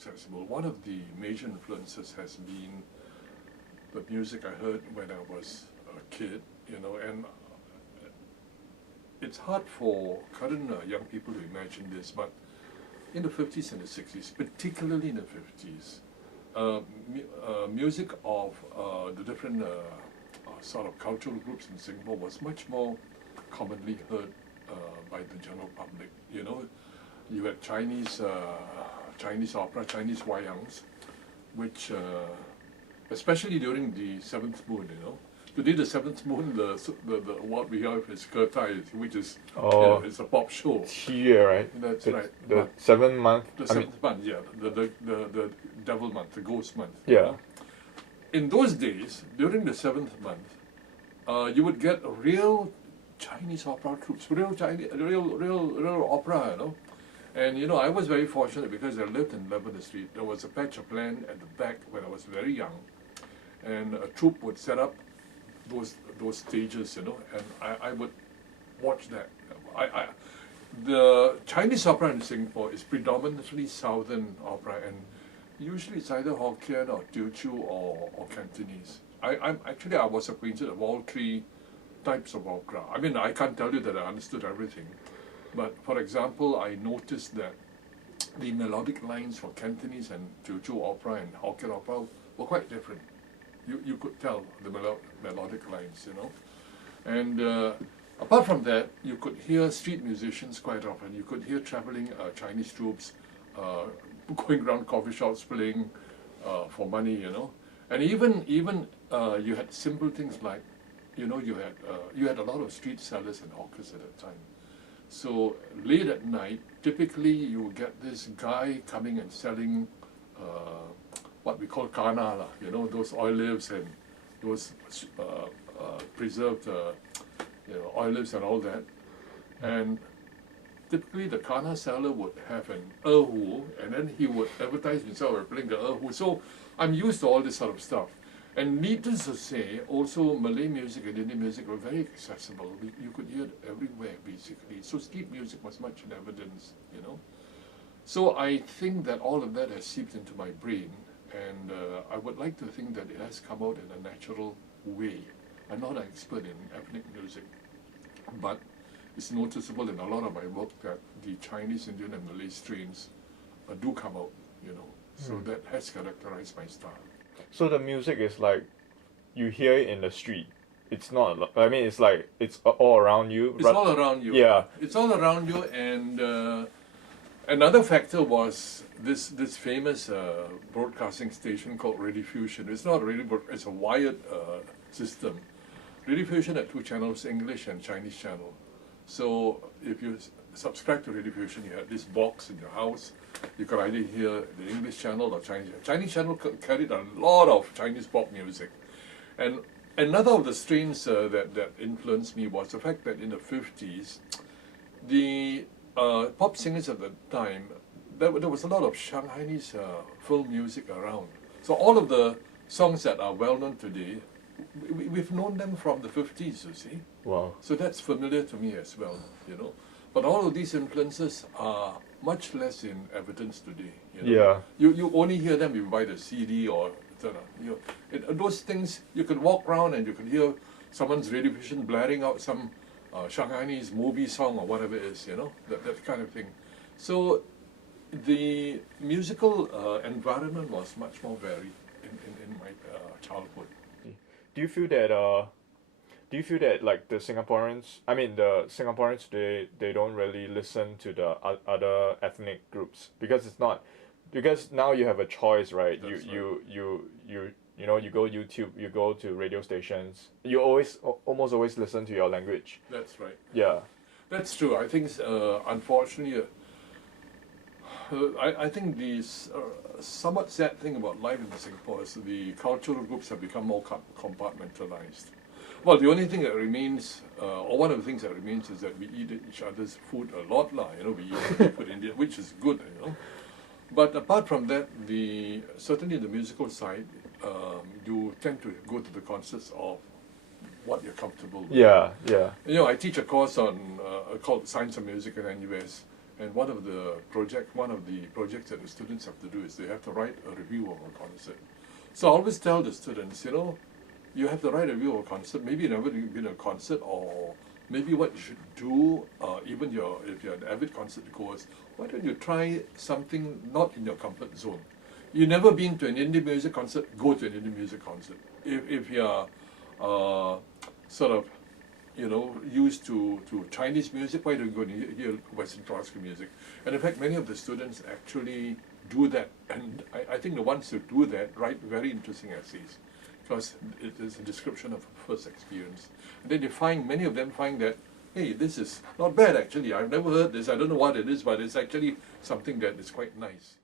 accessible. One of the major influences has been the music I heard when I was a kid, and it's hard for current young people to imagine this, but in the 50s and the 60s, particularly in the 50s, music of the different sort of cultural groups in Singapore was much more commonly heard by the general public. You had Chinese opera, Chinese wayangs, which especially during the seventh moon, Today the seventh moon, the what we have is getai, which is it's a pop show. Right? That's right. The 7th month. The seventh month, yeah, the devil month, the ghost month. Yeah. In those days, during the seventh month, you would get real Chinese opera troops, real opera, And I was very fortunate because I lived in Lebanon Street. There was a patch of land at the back when I was very young, and a troupe would set up those stages, and I would watch that. The Chinese opera in Singapore is predominantly Southern opera, and usually it's either Hokkien or Teochew or Cantonese. I was acquainted with all three types of opera. I mean, I can't tell you that I understood everything, but for example, I noticed that the melodic lines for Cantonese and Teochew opera and Hokkien opera were quite different. You could tell the melodic lines, And apart from that, you could hear street musicians quite often. You could hear traveling Chinese troops going around coffee shops playing for money, And even you had simple things like, you had a lot of street sellers and hawkers at that time. So late at night, typically you would get this guy coming and selling what we call kana, those olives and those preserved olives and all that. And typically the kana seller would have an erhu, and then he would advertise himself by playing the erhu. So I'm used to all this sort of stuff. And needless to say, also Malay music and Indian music were very accessible. You could hear it everywhere, basically. So street music was much in evidence, So I think that all of that has seeped into my brain, and I would like to think that it has come out in a natural way. I'm not an expert in ethnic music, but it's noticeable in a lot of my work that the Chinese, Indian and Malay strains do come out, So that has characterized my style. So the music is like, you hear it in the street. It's not, it's like, it's all around you. It's all around you. Yeah. It's all around you, and another factor was this famous broadcasting station called Rediffusion. It's not really, it's a wired system. Rediffusion had two channels, English and Chinese channel. So if you subscribe to Rediffusion, you had this box in your house. You could either hear the English channel or Chinese. Chinese channel carried a lot of Chinese pop music. And another of the strains that influenced me was the fact that in the 50s, the pop singers at the time, there was a lot of Shanghainese film music around. So all of the songs that are well known today, we've known them from the 50s, you see. Wow. So that's familiar to me as well, But all of these influences are much less in evidence today. Yeah. You only hear them if you buy the CD or those things. You could walk around and you could hear someone's radio station blaring out some Shanghainese movie song or whatever it is, that kind of thing. So the musical environment was much more varied in my childhood. Do you feel that like the Singaporeans today, they don't really listen to the other ethnic groups because now you have a choice, right? That's You go YouTube, you go to radio stations, you almost always listen to your language. That's right. Yeah. That's true. I think unfortunately I think the somewhat sad thing about life in Singapore is the cultural groups have become more compartmentalized. Well, the only thing that remains, or one of the things that remains, is that we eat each other's food a lot, we eat food Indian, which is good, But apart from that, certainly the musical side, you tend to go to the concerts of what you're comfortable with. Yeah, yeah. I teach a course on called Science of Music at NUS, And one of the projects that the students have to do is they have to write a review of a concert. So I always tell the students, you know, you have to write a review of a concert. Maybe you've never been to a concert, or maybe what you should do, even if you're an avid concert goer, why don't you try something not in your comfort zone? You've never been to an Indian music concert, go to an Indian music concert. If you're sort of, you know, used to Chinese music, why don't you go and hear Western classical music? And in fact, many of the students actually do that. And I think the ones who do that write very interesting essays, because it is a description of a first experience. And then many of them find that, hey, this is not bad actually. I've never heard this. I don't know what it is, but it's actually something that is quite nice.